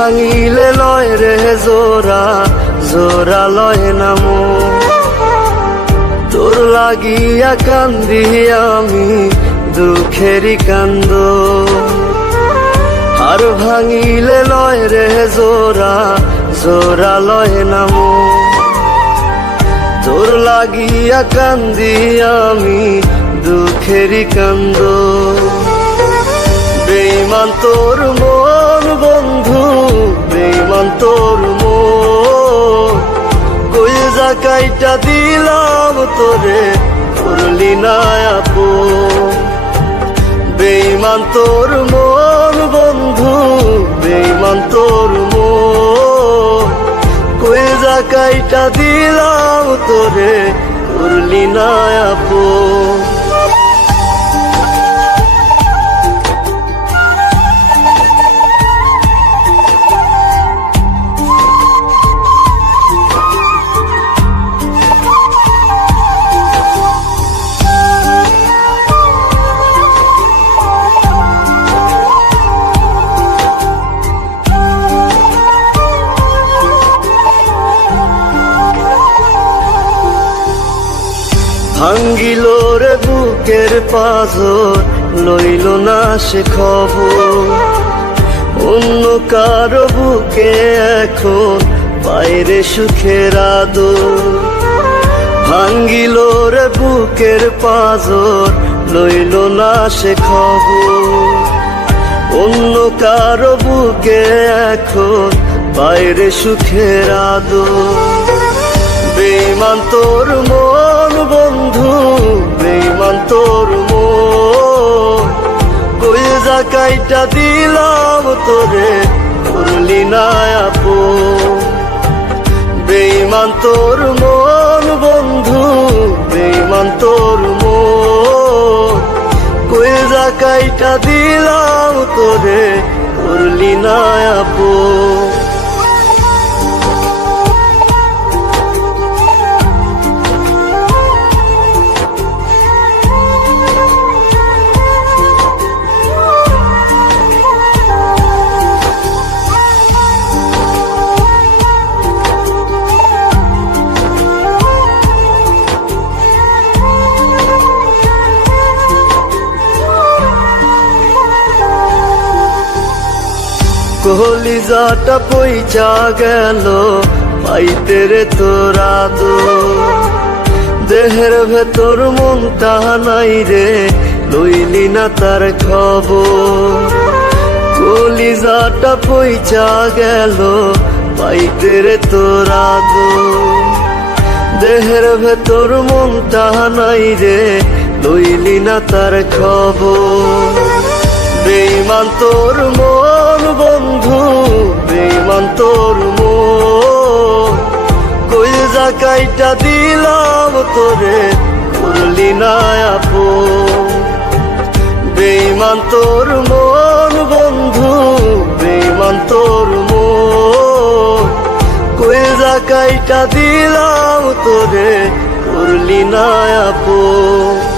ভাঙিলে লয় রে জোড়া, জোড়া লয় না মন। তোর লাগিয়া কান্দি আমি দুঃখেরই কান্দ। আর ভাঙিলে লয় রে জোড়া, জোড়া লয় না মন। তোর লাগিয়া কান্দি আমি দুঃখেরই কান্দ। বেঈমান তোর মন বন্ধু, বেঈমান তোর মন। কইজা কাইটা দিলাম তোরে, করলি না আপন। বেঈমান তোর মন বন্ধু, বেঈমান তোর মন। কইজা কাইটা দিলাম তোরে, করলি না আপন। ভাঙ্গিল রে বুকের পাঁজর, লইল না সে খবর। অন্য কারো বুকে এখন বাইরে সুখের আদর। ভাঙ্গিল রে বুকের পাঁজর, লইল না সে খবর। অন্য কারো বুকে এখন বাইরে সুখের আদর। বেঈমান তোর মন বন্ধু, বেঈমান তোর মন। কইজা কাইটা দিলাম তোরে, করলি না আপন। বেঈমান তোর মন বন্ধু, বেঈমান তোর মন। কইজা কাইটা দিলাম তোরে, করলি না আপন। কলিজাটা পইচা গেল পাইতে রে তোরা দো। দেহের ভেতর মনটা নাই রে, লইলি না তার খবর। কলিজাটা পইচা গেল পাইতে রে তোরা দো। দেহের ভেতর মনটা নাই রে, লইলি না তার খবর। বেঈমান তোর মন বন্ধু, বেঈমান তোর মন। কইজা কাইটা দিলাম তোরে, করলি না আপন। বেঈমান তোর মন বন্ধু, বেঈমান তোর মন। কইজা কাইটা দিলাম তোরে, করলি না আপন।